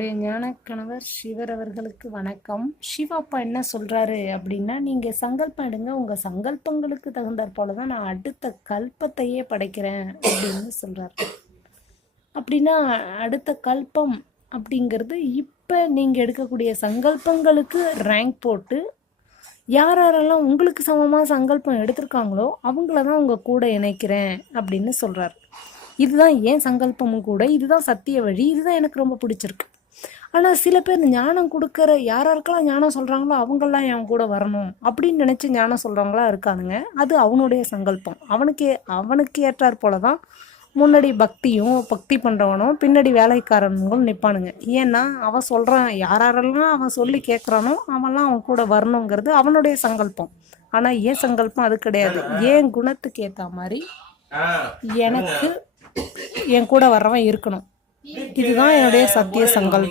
என்னுடைய ஞான கணவர் சிவர் அவர்களுக்கு வணக்கம். சிவாப்பா என்ன சொல்றாரு அப்படின்னா, நீங்க சங்கல்பம் எடுங்க, உங்க சங்கல்பங்களுக்கு தகுந்தாற் போல தான் நான் அடுத்த கல்பத்தையே படைக்கிறேன் அப்படின்னு சொல்றாரு. அப்படின்னா அடுத்த கல்பம் அப்படிங்கிறது இப்போ நீங்கள் எடுக்கக்கூடிய சங்கல்பங்களுக்கு ரேங்க் போட்டு யாரெல்லாம் உங்களுக்கு சமமாக சங்கல்பம் எடுத்திருக்காங்களோ அவங்கள தான் உங்கள் கூட இணைக்கிறேன் அப்படின்னு சொல்கிறார். இதுதான் ஏன் சங்கல்பமும் கூட, இதுதான் சத்திய வழி, இதுதான் எனக்கு ரொம்ப பிடிச்சிருக்கு. ஆனால் சில பேர் ஞானம் கொடுக்குற யாராருக்கெல்லாம் ஞானம் சொல்கிறாங்களோ அவங்கெல்லாம் என் கூட வரணும் அப்படின்னு நினச்சி ஞானம் சொல்கிறவங்களா இருக்கானுங்க. அது அவனுடைய சங்கல்பம். அவனுக்கு ஏற்றாற் போல தான் முன்னாடி பக்தி பண்ணுறவனும் பின்னாடி வேலைக்காரனுங்களும் நிற்பானுங்க. ஏன்னா அவன் சொல்கிறான், யாரெல்லாம் அவன் சொல்லி கேட்குறானோ அவன்லாம் அவன் கூட வரணுங்கிறது அவனுடைய சங்கல்பம். ஆனால் ஏன் சங்கல்பம் அது கிடையாது. ஏன் குணத்துக்கு ஏற்ற மாதிரி எனக்கு என் கூட வர்றவன் இருக்கணும். இதுதான் என்னுடைய சத்திய சங்கல்பம்.